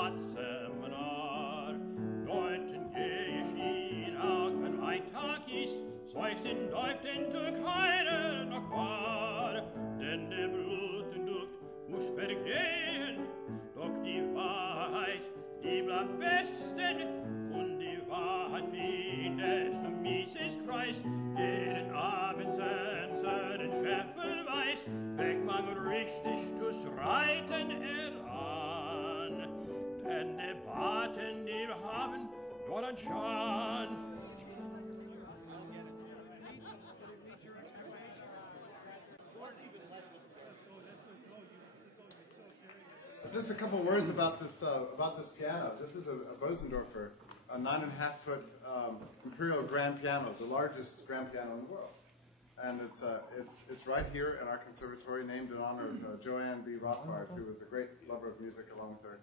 Privatseminar. Dorten geh ich hin, auch wenn ein Tag ist, seufzen Deuften zu keiner noch war. Denn der Blutenduft muss vergehen, doch die Wahrheit, die bleibt besten, und die Wahrheit findest du mieses Kreis, jeden Abend seinen Schäfer weiß, weg man richtig zu streiten heran. Denn Debatten, die wir haben, dort anschauen. Just a couple words about this piano. This is a Bosendorfer, a 9.5-foot imperial grand piano, the largest grand piano in the world, and it's right here in our conservatory, named in honor of Joanne B. Rothbard, who was a great lover of music along with her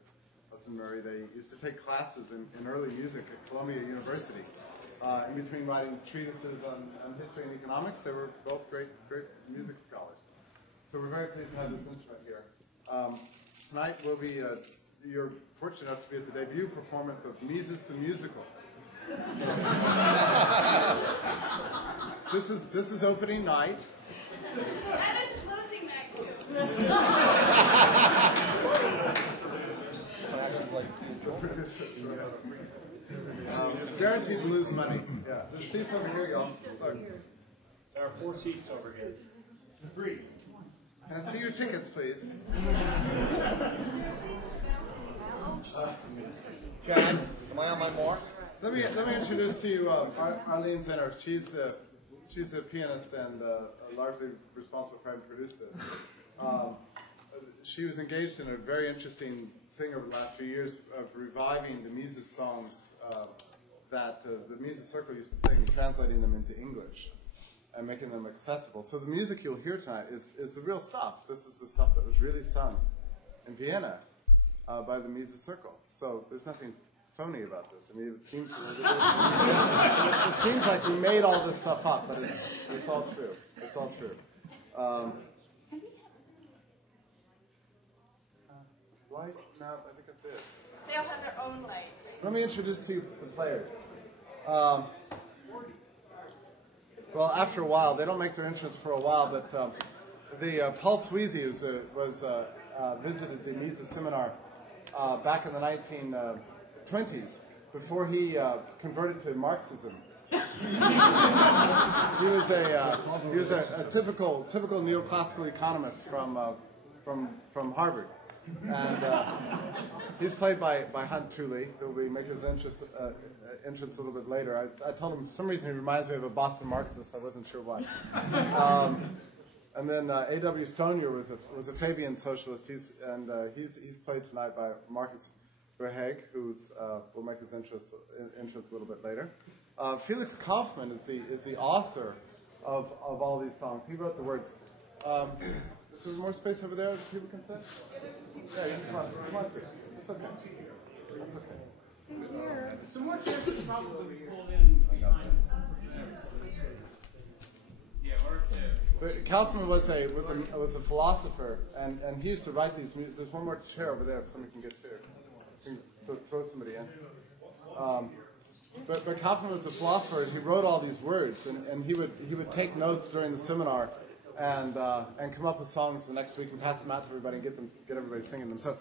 husband Murray. They used to take classes in early music at Columbia University. In between writing treatises on history and economics, they were both great music scholars. So we're very pleased to have this instrument here. Tonight we'll be, you're fortunate enough to be at the debut performance of Mises the Musical. This is opening night. And it's closing night too. Guaranteed to lose money. Yeah. There's seats over here, y'all. Look. There are 4 seats over here. 3. Can I see your tickets, please? John, am I on my mark? Let me introduce to you Arlene Zinner. She's the pianist and largely responsible for having produced this. She was engaged in a very interesting thing over the last few years of reviving the Mises songs that the Mises Circle used to sing, translating them into English and making them accessible. So the music you'll hear tonight is the real stuff. This is the stuff that was really sung in Vienna by the Mises Circle. So there's nothing phony about this. I mean, it seems like we made all this stuff up, but it's all true. It's all true. Light? No, I think that's it. They all have their own light. Let me introduce to you the players. Well, after a while, they don't make their entrance for a while, but Paul Sweezy visited the Mises seminar back in the 1920s, before he converted to Marxism. He was a typical neoclassical economist from Harvard, and he's played by Hunt Tooley, who will make his entrance a little bit later. I told him for some reason he reminds me of a Boston Marxist. I wasn't sure why. And then A.W. Stonier was a Fabian socialist. He's played tonight by Marcus Verhaeg, who will make his entrance a little bit later. Felix Kaufmann is the author of all these songs. He wrote the words. Is there more space over there that people can sit? Yeah, you can come on. It's okay. It's okay. Some more chairs could probably be pulled in behind. Yeah, or But Kaufmann was a philosopher, and he used to write these. There's one more chair over there if somebody can get there. So throw somebody in. But Kaufmann was a philosopher, and he wrote all these words, and he would take notes during the seminar, and come up with songs the next week and pass them out to everybody and get everybody singing them. So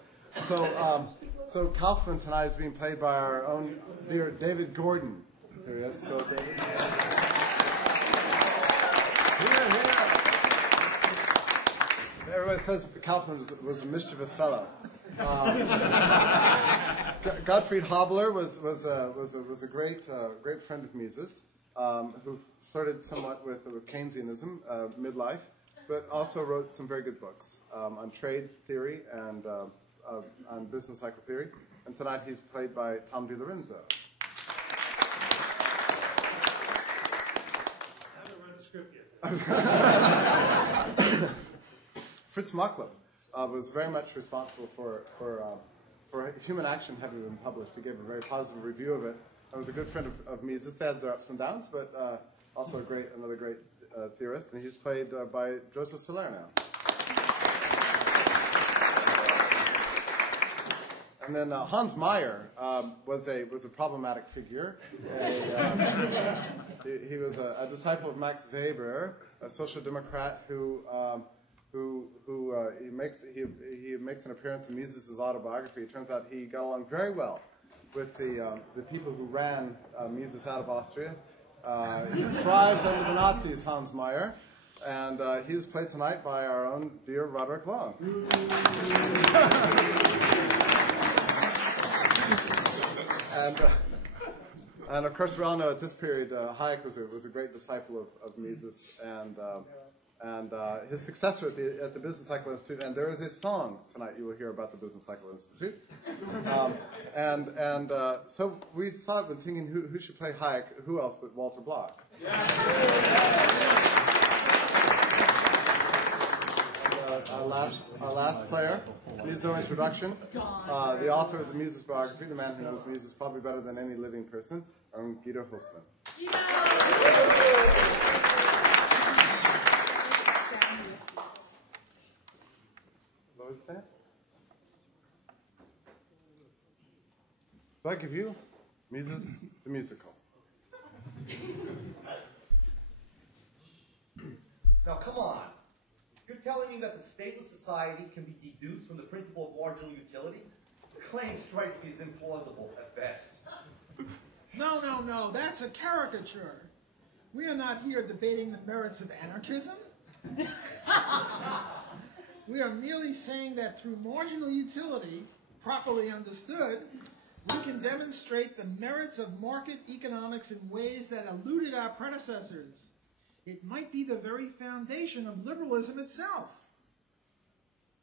Kaufmann tonight is being played by our own dear David Gordon. Here he is. So David. Here. Everybody says Kaufmann was a mischievous fellow. Gottfried Habler was a great friend of Mises, who flirted somewhat with Keynesianism midlife, but also wrote some very good books on trade theory and on business cycle theory. And tonight he's played by Tom DiLorenzo. I haven't read the script yet. Fritz Machlup was very much responsible for Human Action having been published. He gave a very positive review of it. I was a good friend of Mises. They had their ups and downs, but also another great theorist, and he's played by Joseph Salerno. And then Hans Meyer was a problematic figure. He was a disciple of Max Weber, a social democrat who makes an appearance in Mises' autobiography. It turns out he got along very well with the people who ran Mises out of Austria. He thrived under the Nazis, Hans Meyer, and he was played tonight by our own dear Roderick Long. And of course, we all know at this period Hayek was a great disciple of Mises, and his successor at the Business Cycle Institute. And there is a song tonight you will hear about the Business Cycle Institute. So we thought, when thinking who should play Hayek, who else but Walter Block? Our last player needs no introduction. The author of the Mises biography, the man who knows Mises probably better than any living person, Guido Hülsmann. What was that? So I give you Mises the musical. Now, come on. You're telling me that the stateless society can be deduced from the principle of marginal utility? The claim strikes me as implausible at best. No, that's a caricature. We are not here debating the merits of anarchism. We are merely saying that through marginal utility, properly understood, we can demonstrate the merits of market economics in ways that eluded our predecessors. It might be the very foundation of liberalism itself.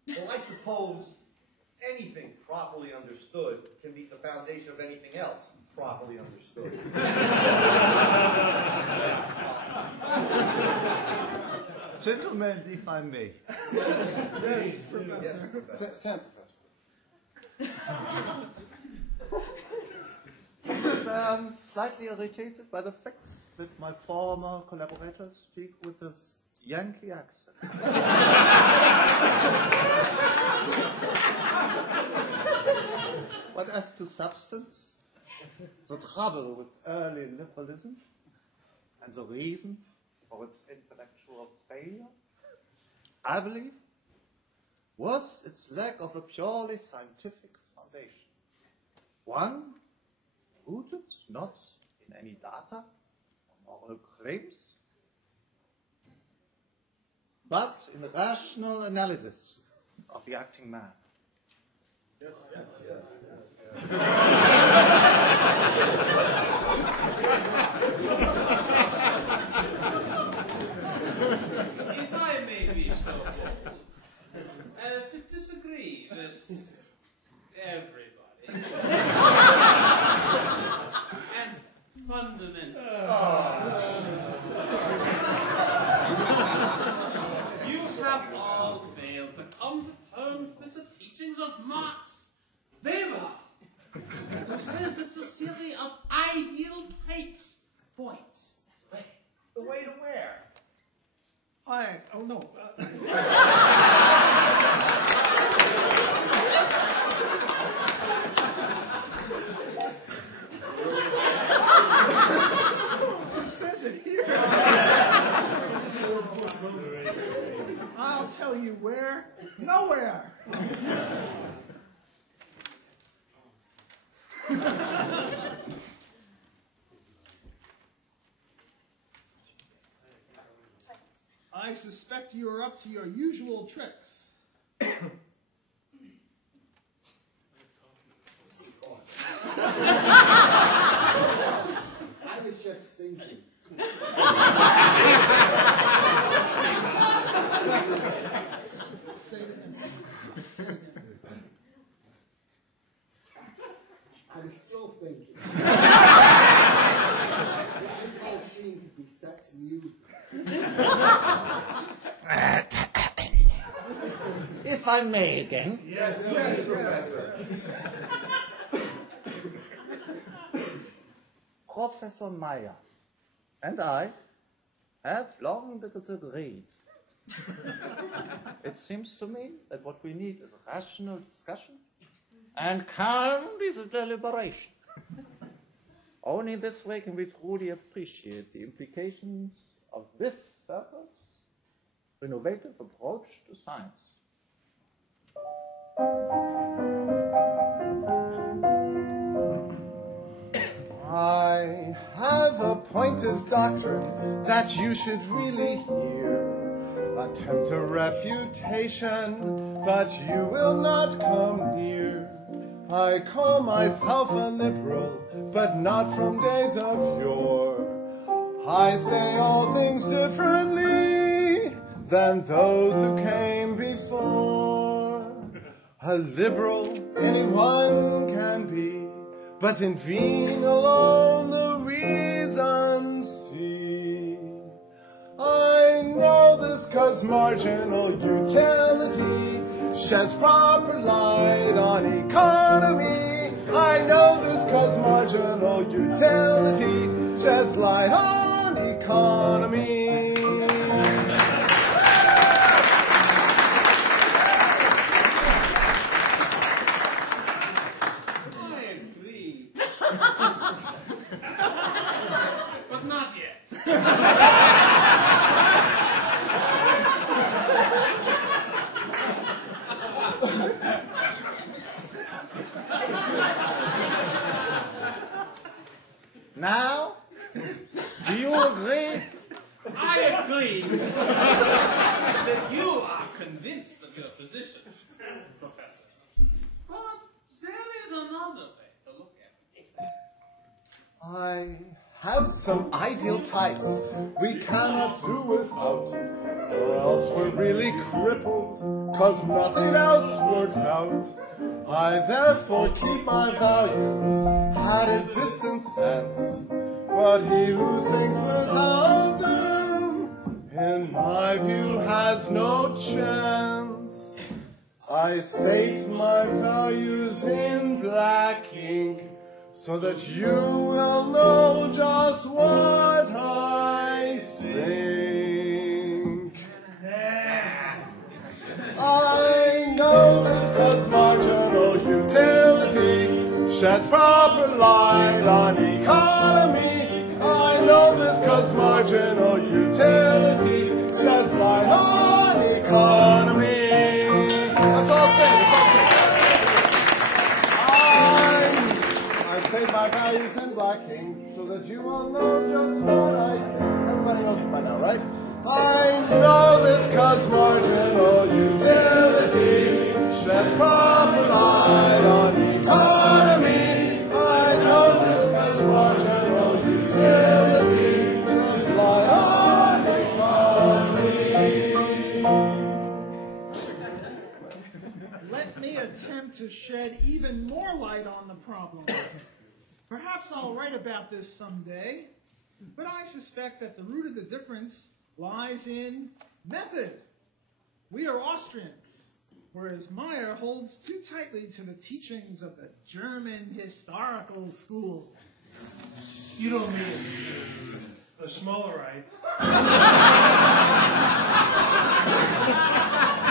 Well, I suppose anything properly understood can be the foundation of anything else properly understood. Gentlemen, if I may. Yes, Professor. Stand, Yes, I'm slightly irritated by the fact that my former collaborators speak with this Yankee accent. But as to substance, the trouble with early liberalism and the reason for its intellectual failure, I believe, was its lack of a purely scientific foundation. One rooted not in any data or moral claims, but in the rational analysis of the acting man. If I may be so bold as to disagree with everybody and fundamentally, you have all failed to come to terms with the teachings of Max Weber, who says it's a series of ideal types points. The way to where? Hayek, oh no. It says it here. I'll tell you where. Nowhere. I suspect you are up to your usual tricks. I was just thinking. Say it again. I'm still thinking. This whole scene could be set to music. If I may again. Yes, Professor. Professor Meyer and I have long disagreed. It seems to me that what we need is a rational discussion and calm is a deliberation. Only in this way can we truly appreciate the implications of this serpent's innovative approach to science. I have a point of doctrine that you should really hear. Attempt a refutation, but you will not come near. I call myself a liberal, but not from days of yore. I say all things differently than those who came before. A liberal anyone can be, but in vain alone the reasons see. I know this 'cause marginal utility sheds proper light on economy. I know this 'cause marginal utility sheds light on economy. But not yet. Now, do you agree? I agree that you are convinced of your position, Professor. But there is another way to look at it. I have some ideal types we cannot do without, or else we're really crippled, 'cause nothing else works out. I therefore keep my values at a distant sense, but he who thinks without them, in my view, has no chance. I state my values in black ink, so that you will know just what I think. I know this 'cause marginal utility sheds proper light on economy. I know this 'cause marginal utility sheds light on economy. That's all I'm saying, that's all I'm saying. I say my values in black ink so that you will know just what I think. Everybody knows it by now, right? I know this 'cause marginal utility sheds proper light on economy. I know this 'cause marginal utility sheds light on economy. Let me attempt to shed even more light on the problem. Perhaps I'll write about this someday, but I suspect that the root of the difference lies in method. We are Austrians, whereas Meyer holds too tightly to the teachings of the German historical school. You don't mean the Schmollerite.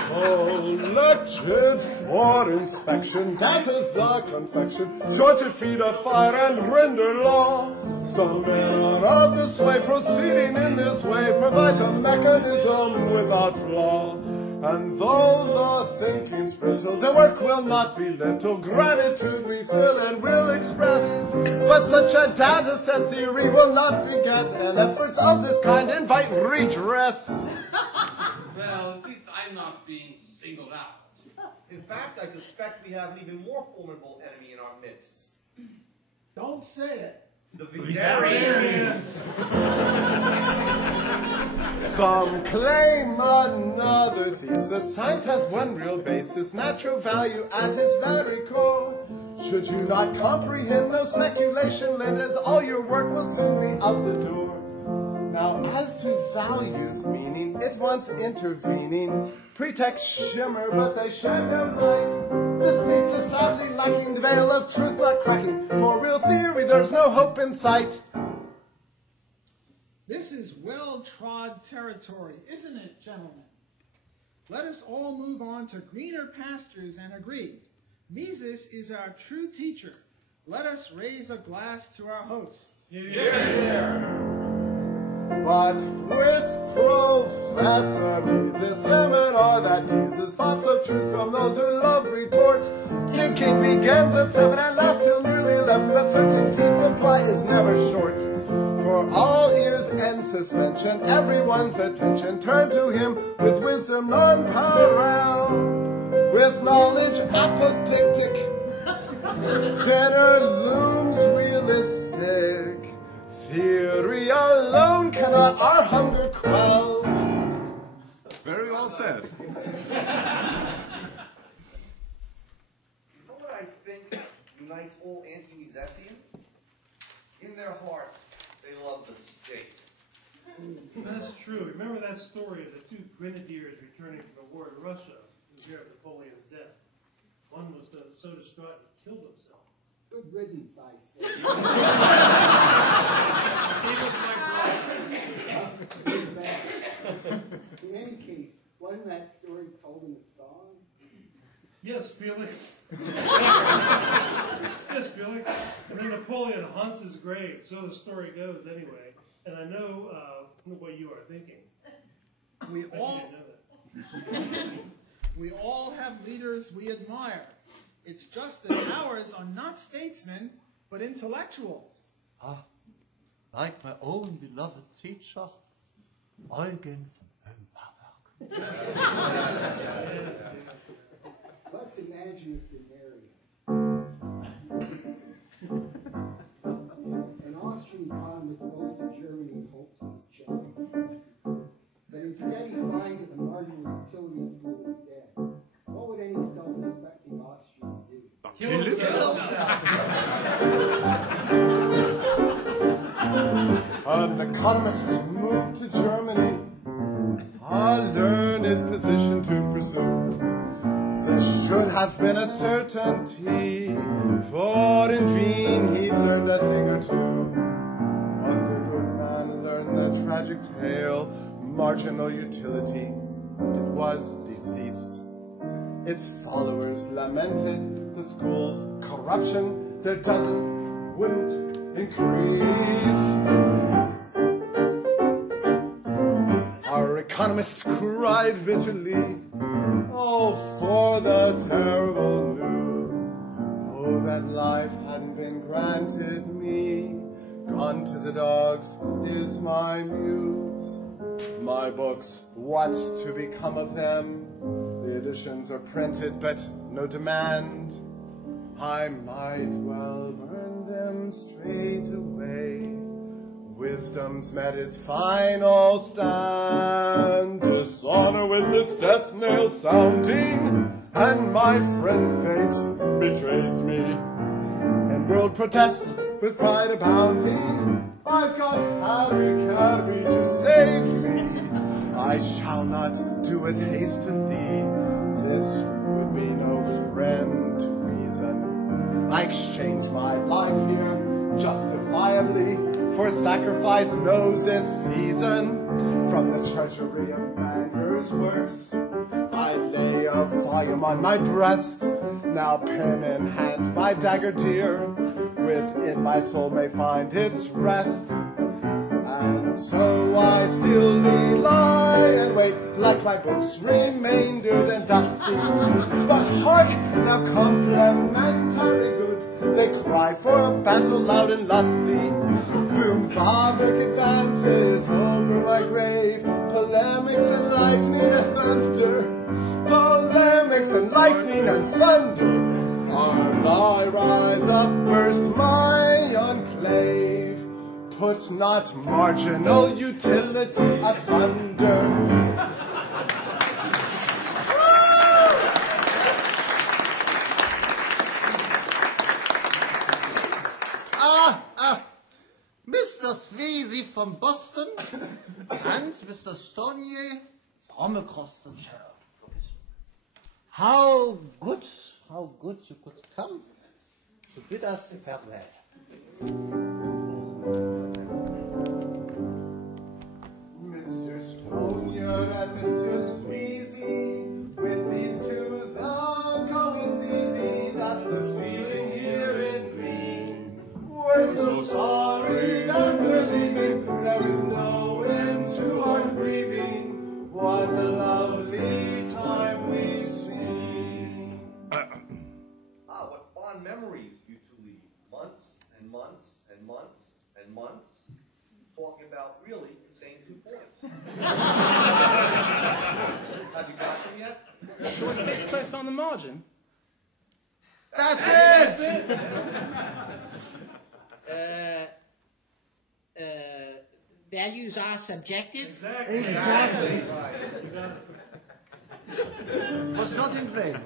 Collected for inspection, that is the confection, sure to feed a fire and render law. Some men are of this way, proceeding in this way, provide a mechanism without flaw. And though the thinking's brittle, the work will not be little. Gratitude we feel and will express, but such a data set theory will not beget, and efforts of this kind invite redress. Well, at least I'm not being singled out. In fact, I suspect we have an even more formidable enemy in our midst. Don't say it. The Vegetarians. Some claim another thesis. Science has one real basis, natural value at its very core. Should you not comprehend, no speculation led, as all your work will soon be out the door. Now, as to values meaning, it wants intervening. Pretext shimmer, but they shed no light. This thesis sadly lacking, the veil of truth not cracking. For real theory, there's no hope in sight. This is well-trod territory, isn't it, gentlemen? Let us all move on to greener pastures and agree Mises is our true teacher. Let us raise a glass to our host. But with Professor Mises' seminar that teases thoughts of truth from those who love retort, thinking begins at 7 and lasts till nearly 11, but certainty supply is never short. For all ears and suspension, everyone's attention turned to him with wisdom non-parallel, with knowledge apoplectic. Dinner looms realistic. Theory alone cannot our hunger quell. Very well said. You know what I think unites all anti-Misesians? In their hearts, they love the state. That's true. Remember that story of the two grenadiers returning from the war in Russia who hear of Napoleon's death? One was so distraught he killed himself. Good riddance, I say. In any case, wasn't that story told in a song? Yes, Felix. Yes, Felix. And then Napoleon haunts his grave, so the story goes anyway. And I know what you are thinking. We I all, didn't know that. we all have leaders we admire. It's just that ours are not statesmen, but intellectuals. Like my own beloved teacher, Eugen von Höhenberg. Let's imagine a scenario. An Austrian economist goes to Germany in hopes of a job. But instead he finds that the marginal utility school is dead. What would any self-respecting Austrian do? Kill himself. An economist moved to Germany, a learned position to pursue. This should have been a certainty, for in Wien he learned a thing or two. But the good man learned the tragic tale, marginal utility, it was deceased. Its followers lamented the school's corruption, their dozen wouldn't increase. Our economist cried bitterly, oh, for the terrible news. Oh, that life hadn't been granted me. Gone to the dogs is my muse. My books, what to become of them? The editions are printed, but no demand. I might well burn them straight away. Wisdom's met its final stand. Dishonor with its death knell sounding, and my friend fate betrays me. In world protest with pride abounding, I've got Harry Carey to save me. I shall not do it hastily. This would be no friend to reason. I exchange my life here justifiably, for sacrifice knows its season. From the treasury of Banger's works, I lay a volume on my breast. Now pen in hand, my dagger dear, within my soul may find its rest. And so I stilly lie and wait, like my books remaindered and dusty. But hark, now complimentary goods, they cry for battle loud and lusty. Boom, Bavick advances over my grave, polemics and lightning and thunder. Polemics and lightning and thunder. Armed I rise up, burst my enclave. Put not marginal utility asunder. Mr. Swayze from Boston and Mr. Stonier from across the channel. How good you could come to bid us farewell. Mr. Stonier and Mr. Sweezy, with these two the going's easy. worries you to leave months and months and months and months talking about really the same 2 points. Have you got them yet? Short fixed close on the margin. That's it! Values are subjective. Exactly. Was not in vain.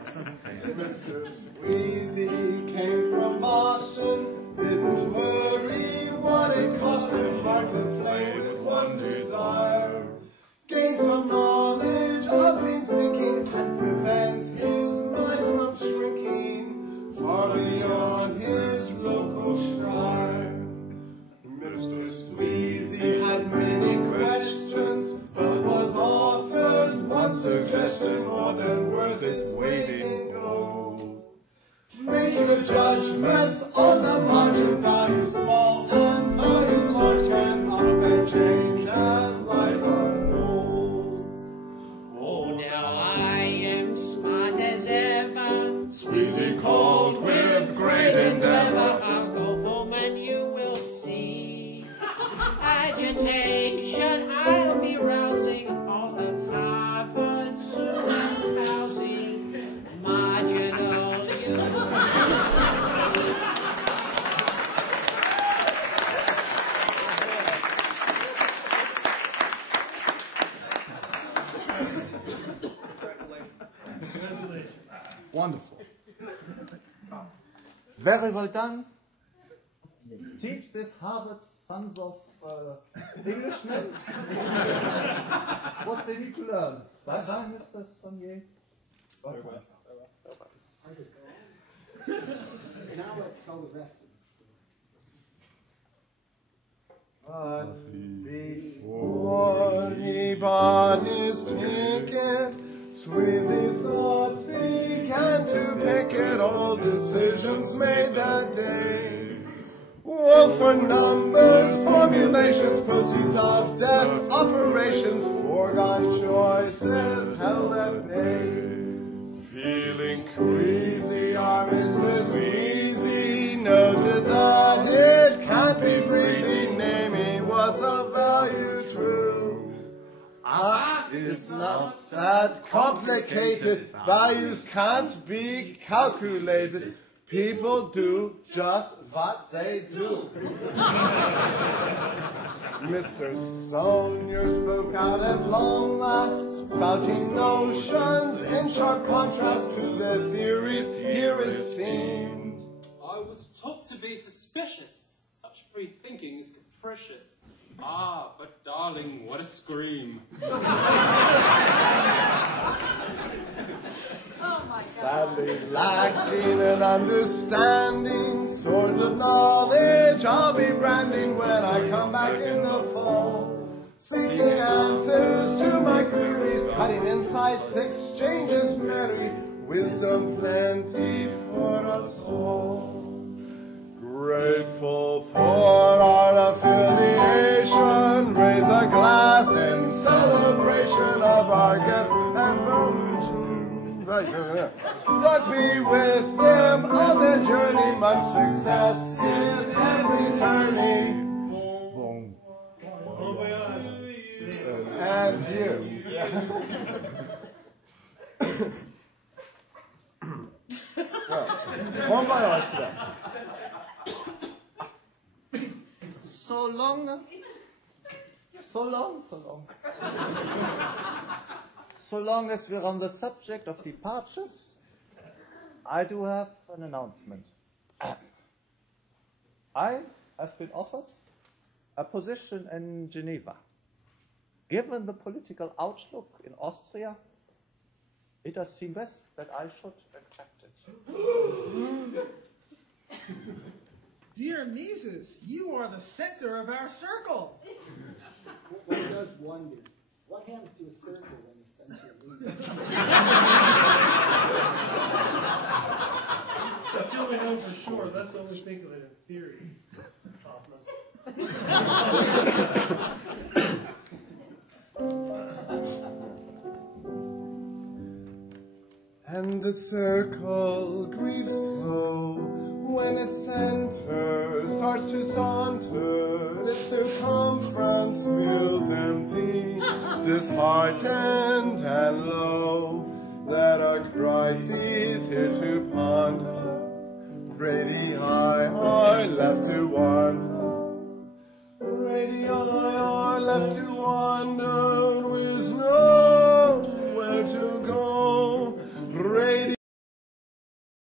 Mr. Squeezy came from Boston, didn't worry what it cost him, heart aflame with one desire. Gain some knowledge of his thinking and prevent his mind from shrinking far beyond his local shrine. Mr. Squeezy had many questions, but was offered one suggestion more than worth its weight in gold. Make your judgments on the margin, values small and values large can up and change as life unfolds. Oh, now I am smart as ever, Squeezy called with great endeavor. I'll go home and you will see agitation. I'll be rousing all of Harvard soon as housing marginal youth. Wonderful. Very well done. Teach this Harvard sons of Englishmen what they need to learn. Bye bye, Mr. Saunier. Now let's tell the rest of the story. But before he bought his ticket, Squeezy's thoughts began to picket all decisions made that day. Woe for numbers, formulations, proceeds of death, operations, foregone choices held at bay. Feeling queasy, our Mr. Squeezy noted that it can't be breezy, naming what's of value true. It's not that complicated, values can't be calculated, people do just what they do. Mr. Saunier spoke out at long last, spouting notions in sharp contrast to the theories here esteemed. I was taught to be suspicious. Such free thinking is capricious. Ah, but darling, what a scream. Oh my God. Sadly lacking an understanding, swords of knowledge I'll be branding when I come back in the fall. Seeking answers to my queries, cutting insights, exchanges merry, wisdom plenty for us all. Grateful for our affiliation, raise a glass in celebration of our guests and revolution. But be with them on their journey, much success in every journey. And you. Bon voyage today. So long. So long as we're on the subject of departures, I do have an announcement. I have been offered a position in Geneva. Given the political outlook in Austria, it does seem best that I should accept it. Dear Mises, you are the center of our circle. One does wonder, what happens to a circle when the center leaves? Until we know for sure, let's only think of it in theory, Hoffman. And the circle grieves so When its center starts to saunter, its circumference feels empty, disheartened and low, that a crisis here to ponder, radii are left to wander, radii are left to wander.